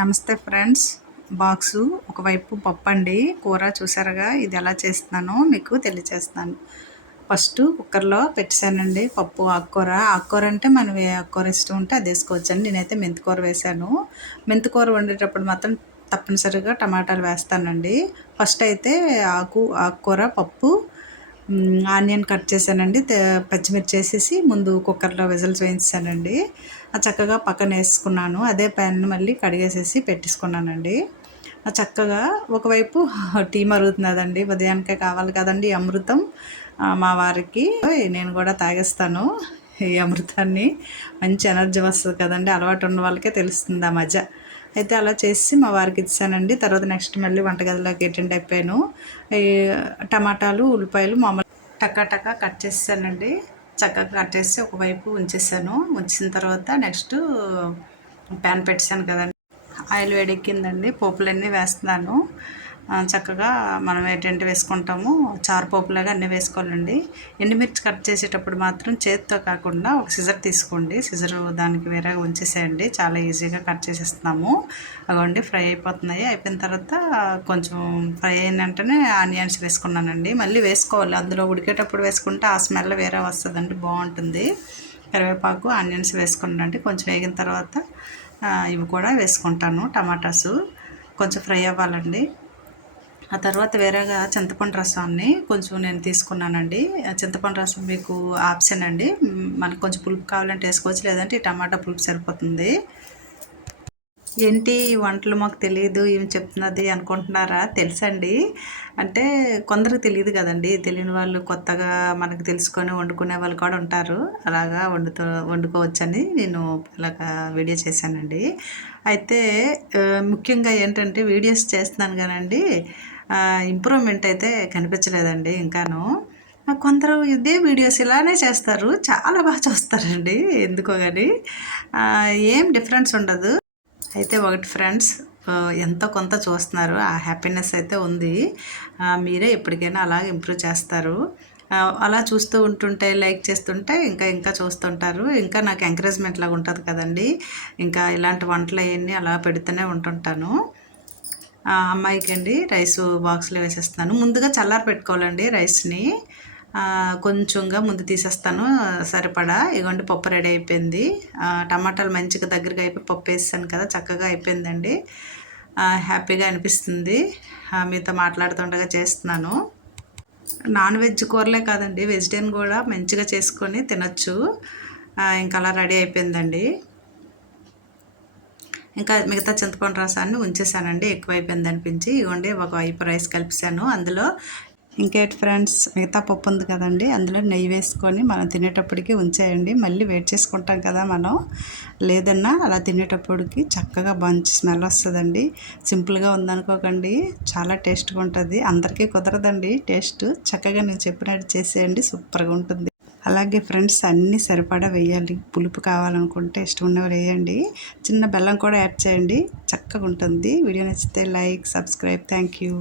నమస్తే friends. Box ఒకవైపు పప్పు అండి కూర చూసారుగా ఇది ఎలా చేస్తున్నానో మీకు తెలియచేస్తాను. ఫస్ట్ కుక్కర్లో పెట్టేశానండి పప్పు ఆకుకూర. ఆకుకూర అంటే మనం ఏ ఆకుకూర ఇష్టం ఉంటే అది వేసుకోవచ్చండి. నేనైతే మెంతికూర వేశాను. మెంతికూర వండేటప్పుడు మాత్రం తప్పనిసరిగా టమాటాలు వేస్తానండి. ఫస్ట్ అయితే ఆకు ఆకుకూర పప్పు ఆనియన్ కట్ చేశానండి పచ్చిమిర్చి వేసేసి ముందు కుక్కర్లో విజిల్స్ వేయించానండి. చక్కగా పక్కన వేసుకున్నాను అదే ప్యాన్ మళ్ళీ కడిగేసేసి పెట్టేసుకున్నానండి. చక్కగా ఒకవైపు టీ మరుగుతున్నదండి ఉదయానికే కావాలి కదండి అమృతం. మా వారికి నేను కూడా తాగేస్తాను ఈ అమృతాన్ని. మంచి ఎనర్జీ వస్తుంది కదండి అలవాటు ఉన్న వాళ్ళకే తెలుస్తుంది ఆ మజ. అయితే అలా చేసి మా వారికి ఇచ్చానండి. తర్వాత నెక్స్ట్ మళ్ళీ వంటగదిలోకి అటెండ్ అయిపోయాను. టమాటాలు ఉల్లిపాయలు మామూలు టకా టకా కట్ చేసానండి చక్కగా కట్ చేసి ఒకవైపు ఉంచేసాను. ఉంచిన తర్వాత నెక్స్ట్ ప్యాన్ పెట్టాను కదండి. ఆయిల్ వేడెక్కిందండి. పోపులన్నీ వేస్తున్నాను. చక్కగా మనం ఏంటంటే వేసుకుంటాము. చారుపోపులాగా అన్నీ వేసుకోవాలండి. ఎండుమిర్చి కట్ చేసేటప్పుడు మాత్రం చేతితో కాకుండా ఒక సిజర్ తీసుకోండి. సిజర్ దానికి వేరేగా ఉంచేసేయండి. చాలా ఈజీగా కట్ చేసేస్తున్నాము. అవండి ఫ్రై అయిపోతున్నాయి. అయిపోయిన తర్వాత కొంచెం ఫ్రై అయిన వెంటనే ఆనియన్స్ వేసుకున్నానండి. మళ్ళీ వేసుకోవాలి. అందులో ఉడికేటప్పుడు వేసుకుంటే ఆ స్మెల్ వేరే వస్తుందండి. బాగుంటుంది. కరివేపాకు ఆనియన్స్ వేసుకున్నానండి. కొంచెం వేగిన తర్వాత ఇవి కూడా వేసుకుంటాను. టమాటాసు కొంచెం ఫ్రై అవ్వాలండి. ఆ తర్వాత వేరేగా చింతపండు రసాన్ని కొంచెం నేను తీసుకున్నానండి. చింతపండు రసం మీకు ఆప్షన్ అండి. మనకు కొంచెం పులుపు కావాలంటే వేసుకోవచ్చు లేదంటే టమాటా పులుపు సరిపోతుంది. ఏంటి ఈ వంటలు మాకు తెలియదు ఏం చెప్తున్నది అనుకుంటున్నారా? తెలుసండి. అంటే కొందరికి తెలియదు కదండి. తెలియని వాళ్ళు కొత్తగా మనకు తెలుసుకొని వండుకునే వాళ్ళు కూడా ఉంటారు. అలాగా వండుతూ వండుకోవచ్చని నేను అలాగా వీడియో చేశానండి. అయితే ముఖ్యంగా ఏంటంటే వీడియోస్ చేస్తున్నాను కానండి. ఇంప్రూవ్మెంట్ అయితే కనిపించలేదండి ఇంకాను. కొందరు ఇదే వీడియోస్ ఇలానే చేస్తారు. చాలా బాగా చూస్తారండి ఎందుకో కానీ ఏం డిఫరెన్స్ ఉండదు. అయితే ఒకటి ఫ్రెండ్స్ ఎంతో కొంత చూస్తున్నారు. ఆ హ్యాపీనెస్ అయితే ఉంది. మీరే ఎప్పటికైనా అలాగే ఇంప్రూవ్ చేస్తారు. అలా చూస్తూ ఉంటుంటే లైక్ చేస్తుంటే ఇంకా ఇంకా చూస్తుంటారు. ఇంకా నాకు ఎంకరేజ్మెంట్ లాగా ఉంటుంది కదండి. ఇంకా ఇలాంటి వంటలు అవన్నీ అలా పెడుతూనే ఉంటుంటాను. అమ్మాయికి అండి రైస్ బాక్స్లో వేసేస్తాను. ముందుగా చల్లారి పెట్టుకోవాలండి రైస్ని. కొంచెంగా ముందు తీసేస్తాను. సరిపడా. ఇగోండి పప్పు రెడీ అయిపోయింది. టమాటాలు మంచిగా దగ్గరగా అయిపోయి పప్పు వేసాను కదా చక్కగా అయిపోయిందండి. హ్యాపీగా అనిపిస్తుంది. మీతో మాట్లాడుతుండగా చేస్తున్నాను. నాన్ వెజ్ కూరలే కాదండి వెజిటేరియన్ కూడా మంచిగా చేసుకొని తినచ్చు. ఇంకా అలా రెడీ అయిపోయిందండి. ఇంకా మిగతా చింతపండు రసాన్ని ఉంచేసానండి ఎక్కువైపోయింది అనిపించి. ఇవ్వండి ఒక వైపు రైస్ కలిపిసాను అందులో ఇంకేటి ఫ్రెండ్స్ మిగతా పప్పు ఉంది కదండి అందులో నెయ్యి వేసుకొని మనం తినేటప్పటికి ఉంచేయండి. మళ్ళీ వెయిట్ చేసుకుంటాం కదా మనం. లేదన్నా అలా తినేటప్పటికి చక్కగా మంచి స్మెల్ వస్తుందండి. సింపుల్గా ఉందనుకోకండి చాలా టేస్ట్గా ఉంటుంది. అందరికీ కుదరదండి టేస్ట్. చక్కగా నేను చెప్పినట్టు చేసేయండి సూపర్గా ఉంటుంది. అలాగే ఫ్రెండ్స్ అన్నీ సరిపడా వేయాలి పులుపు కావాలనుకుంటే ఇష్టం ఉన్నవారు వేయండి. చిన్న బెల్లం కూడా యాడ్ చేయండి. చక్కగా ఉంటుంది వీడియో నచ్చితే లైక్ సబ్స్క్రైబ్. Thank you